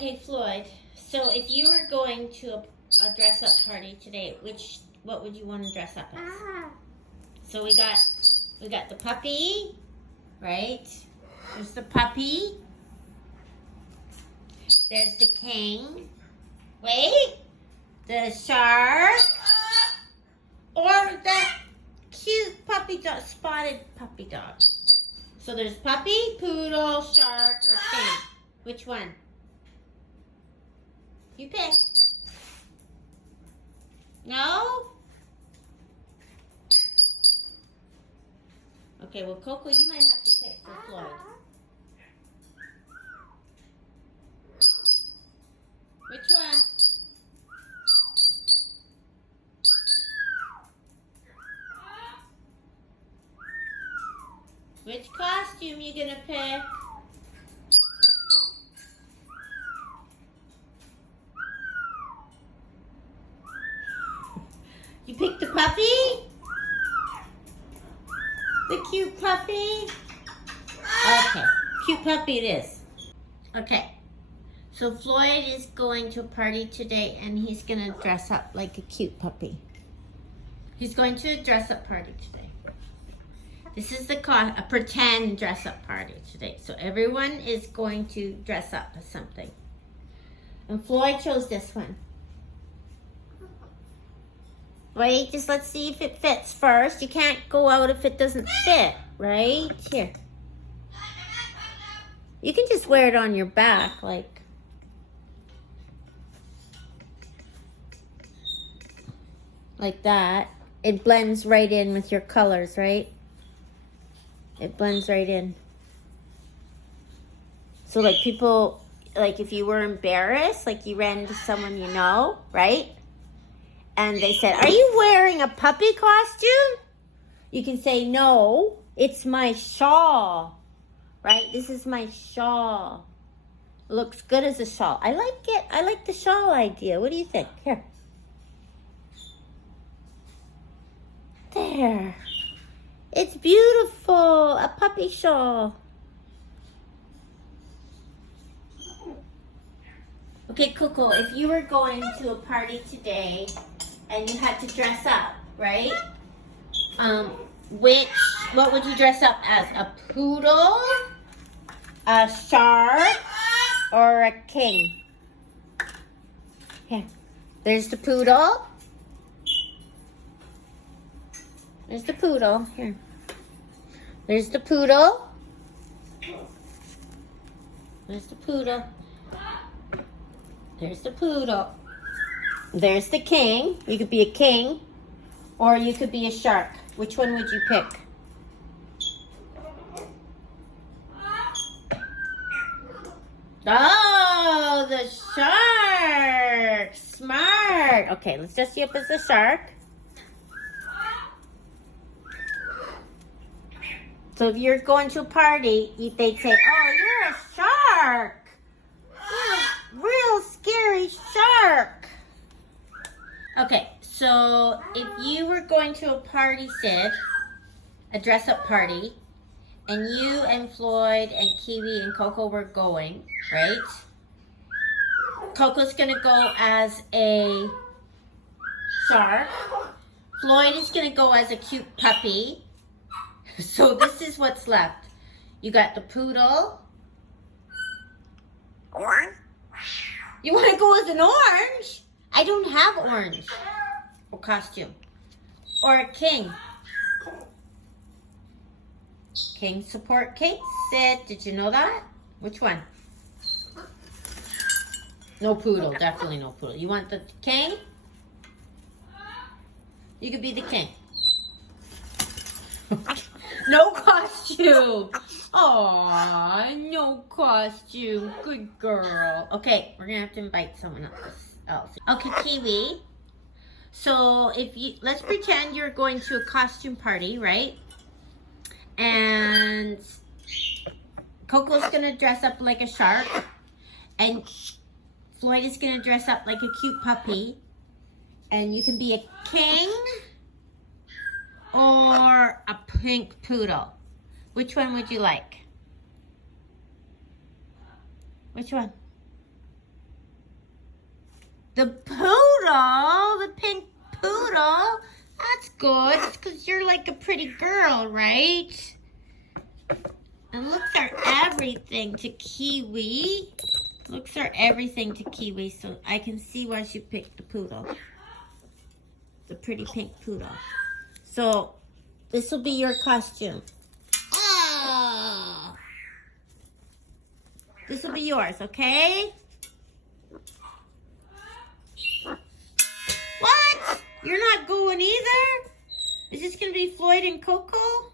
Okay, Floyd. So if you were going to a dress-up party today, what would you want to dress up as? So we got the puppy, right? There's the puppy. There's the king. Wait, the shark, or the cute puppy dog, spotted puppy dog. So there's puppy, poodle, shark, or king. Which one? You pick. No? Okay, well, Coco, you might have to pick for Floyd. Which one? Which costume you gonna pick? You picked the puppy? The cute puppy? Okay, cute puppy it is. Okay, so Floyd is going to a party today and he's gonna dress up like a cute puppy. He's going to a dress-up party today. This is a pretend dress-up party today. So everyone is going to dress up as something. And Floyd chose this one. Wait, just let's see if it fits first. You can't go out if it doesn't fit, right? Here. You can just wear it on your back, like that. It blends right in with your colors, right? It blends right in. So like people, like if you were embarrassed, like you ran into someone you know, right? And they said, "Are you wearing a puppy costume?" You can say, "No, it's my shawl," right? This is my shawl. It looks good as a shawl. I like it. I like the shawl idea. What do you think? Here. There. It's beautiful. A puppy shawl. Okay, Coco, if you were going to a party today and you had to dress up, right? What would you dress up as? A poodle, a shark, or a king? Here. There's the poodle. There's the poodle. Here. There's the poodle. There's the poodle. There's the poodle. There's the king. You could be a king or you could be a shark. Which one would you pick? Oh, the shark. Smart. Okay, let's dress you up as a shark. So if you're going to a party, they'd say, "Oh, you're a shark. You're a real scary shark." Okay, so if you were going to a party, Cyd, a dress-up party, and you and Floyd and Kiwi and Coco were going, right? Coco's gonna go as a shark. Floyd is gonna go as a cute puppy. So this is what's left. You got the poodle. Orange? You want to go as an orange? I don't have orange. Or costume. Or a king. King support Kate. Cyd, did you know that? Which one? No poodle. Definitely no poodle. You want the king? You could be the king. No costume. Aw, no costume. Good girl. Okay, we're gonna have to invite someone else. Okay, Kiwi. So let's pretend you're going to a costume party, right? And Coco's gonna dress up like a shark, and Floyd is gonna dress up like a cute puppy, and you can be a king or a pink poodle. Which one would you like? Which one? The poodle, the pink poodle. That's good. It's because you're like a pretty girl, right? And looks are everything to Kiwi. Looks are everything to Kiwi, so I can see why she picked the poodle. The pretty pink poodle. So, this will be your costume. Oh! This will be yours, okay? What? You're not going either? Is this going to be Floyd and Coco?